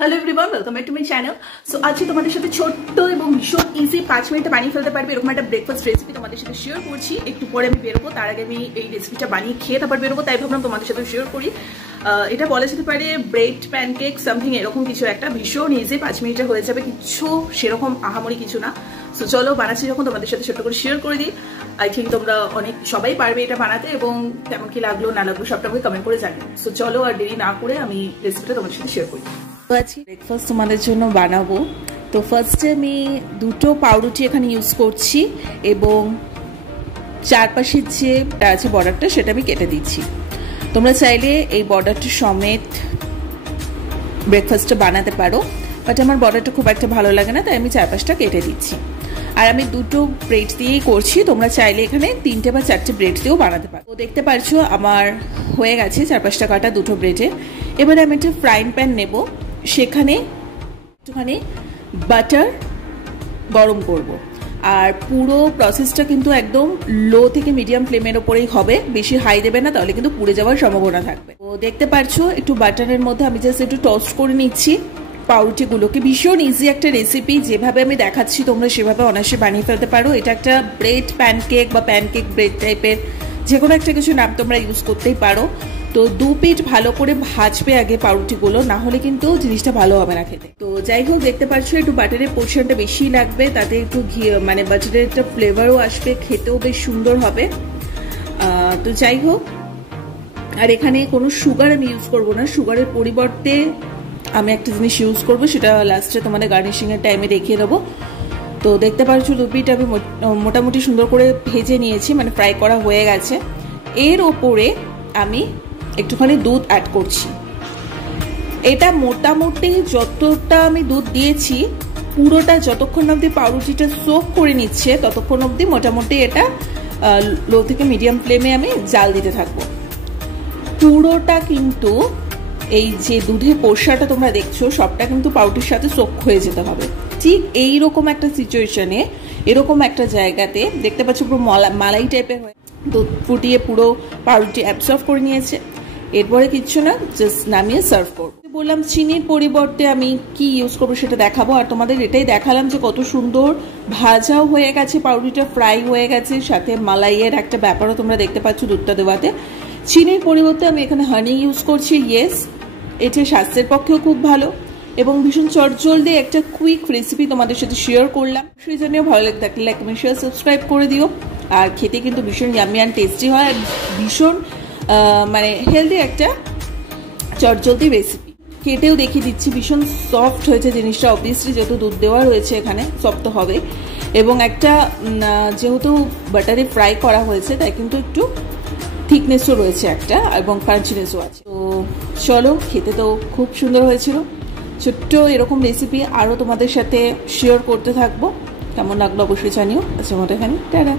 Hello everyone welcome back to my channel. So आज তোমাদের সাথে ছোট্ট এবং ভীষণ ইজি 5 মিনিটে বানিয়ে ফেলতে পারবে এরকম একটা ব্রেকফাস্ট রেসিপি তোমাদের সাথে শেয়ার করছি। একটু পরে আমি বেরোবো, তার আগে আমি এই রেসিপিটা বানিয়ে খেয়ে তারপর বেরোবো, তাই ভাবলাম তোমাদের সাথে শেয়ার করি। এটা বলা যেতে পারে ব্রেড প্যানকেক সামথিং এরকম কিছু একটা, ভীষণ ইজি, 5 মিনিটে হয়ে যাবে, কিছু সেরকম আহামরি কিছু না। সো চলো বানাচ্ছি যখন তোমাদের সাথে ছোট্ট করে শেয়ার করে দিই। আই থিঙ্ক তোমরা সবাই পারবে এটা বানাতে, এবং কেমন কি লাগলো না লাগলো সবটা আমাকে কমেন্ট করে জানিও। সো চলো আর দেরি না করে আমি রেসিপিটা তোমাদের সাথে শেয়ার করি। ব্রেকফাস্ট তোমাদের জন্য বানাবো। তো ফার্স্টে আমি দুটো পাউরুটি এখানে ইউজ করছি এবং চারপাশের যে আছে বর্ডারটা সেটা আমি কেটে দিচ্ছি। তোমরা চাইলে এই বর্ডারটা সমেত ব্রেকফাস্টটা বানাতে পারো, বাট আমার বর্ডারটা খুব একটা ভালো লাগে না, তাই আমি চারপাশটা কেটে দিচ্ছি। আর আমি দুটো ব্রেড দিয়েই করছি, তোমরা চাইলে এখানে 3টে বা 4টে ব্রেড দিয়েও বানাতে পারো। তো দেখতে পাচ্ছ আমার হয়ে গেছে চারপাশটা কাটা দুটো ব্রেডে। এবারে আমি একটা ফ্রাইং প্যান নেব, সেখানে একটুখানি বাটার গরম করব। আর পুরো প্রসেসটা কিন্তু একদম লো থেকে মিডিয়াম ফ্লেমের ওপরেই হবে, বেশি হাই দেবে না, তাহলে কিন্তু পুড়ে যাওয়ার সম্ভাবনা থাকবে। তো দেখতে পাচ্ছ একটু বাটারের মধ্যে আমি জাস্ট একটু টোস্ট করে নিচ্ছি পাউরুটিগুলোকে। ভীষণ ইজি একটা রেসিপি, যেভাবে আমি দেখাচ্ছি তোমরা সেভাবে অনায়াসে বানিয়ে ফেলতে পারো। এটা একটা ব্রেড প্যানকেক বা প্যানকেক ব্রেড টাইপের যে কোনো একটা কিছু নাম তোমরা ইউজ করতেই পারো। তো 2 পিঠ ভালো করে ভাজবে আগে পাউরুটিগুলো, না হলে কিন্তু জিনিসটা ভালো হবে না খেতে। তো যাই হোক দেখতে পাচ্ছ একটু বাটারের পোর্শনটা বেশি লাগবে, তাতে একটু ঘি মানে বাটারের একটা ফ্লেভারও আসবে, খেতেও বেশ সুন্দর হবে। তো যাই হোক, আর এখানে কোনো সুগার আমি ইউজ করবো না, সুগারের পরিবর্তে আমি একটা জিনিস ইউজ করবো, সেটা লাস্টে তোমাদের গার্নিশিংয়ের টাইমে দেখিয়ে দেবো। তো দেখতে পাচ্ছ 2 পিঠ আমি মোটামুটি সুন্দর করে ভেজে নিয়েছি, মানে ফ্রাই করা হয়ে গেছে। এর ওপরে আমি একটুখানি দুধ অ্যাড করছি। এটা মোটামুটি যতটা আমি দুধ দিয়েছি পুরোটা যতক্ষণ অবধি পাউরুটিটা সোক করে নিচ্ছে ততক্ষণ অবধি মোটামুটি এটা লো থেকে মিডিয়াম ফ্লেমে আমি জাল দিতে থাকবো। পুরোটা কিন্তু এই যে দুধের পোর্শনটা তোমরা দেখছো সবটা কিন্তু পাউরুটির সাথে সোক হয়ে যেতে হবে। ঠিক এইরকম একটা সিচুয়েশনে, এরকম একটা জায়গাতে দেখতে পাচ্ছ পুরো মালাই টাইপের হয়ে দুধ ফুটিয়ে পুরো পাউরুটি অ্যাবসর্ব করে নিয়েছে। এরপরে কিচ্ছু না, জাস্ট নামিয়ে সার্ভ করবো। বললাম চিনির পরিবর্তে আমি কি ইউজ করবো সেটা দেখাবো, আর তোমাদের এটাই দেখালাম যে কত সুন্দর ভাজাও হয়ে গেছে, পাউরুটিটা ফ্রাই হয়ে গেছে, সাথে মালাইয়ের একটা ব্যাপারও তোমরা দেখতে পাচ্ছ দুধটা দেওয়াতে। চিনির পরিবর্তে আমি এখানে হানি ইউজ করছি। ইয়েস, এটা স্বাস্থ্যের পক্ষেও খুব ভালো এবং ভীষণ চটজলদি একটা কুইক রেসিপি তোমাদের সাথে শেয়ার করলাম। সেই জন্যও ভালো লাগে থাকলে লাইক কমেন্ট শেয়ার সাবস্ক্রাইব করে দিও। আর খেতে কিন্তু ভীষণ ইয়ামি অ্যান্ড টেস্টি হয়, আর ভীষণ মানে হেলদি একটা চটজলদি রেসিপি। খেতেও দেখিয়ে দিচ্ছি, ভীষণ সফট হয়েছে জিনিসটা, অবভিয়াসলি যেহেতু দুধ দেওয়া রয়েছে এখানে সফট হবে, এবং একটা যেহেতু বাটারে ফ্রাই করা হয়েছে তাই কিন্তু একটু থিকনেসও রয়েছে একটা, এবং ক্রাঞ্চিনেসও আছে। তো চলো, খেতে তো খুব সুন্দর হয়েছিল। ছোট্ট এরকম রেসিপি আরও তোমাদের সাথে শেয়ার করতে থাকবো, কেমন লাগলো অবশ্যই জানিও। আচ্ছা, আমাদের এখানে টাটা।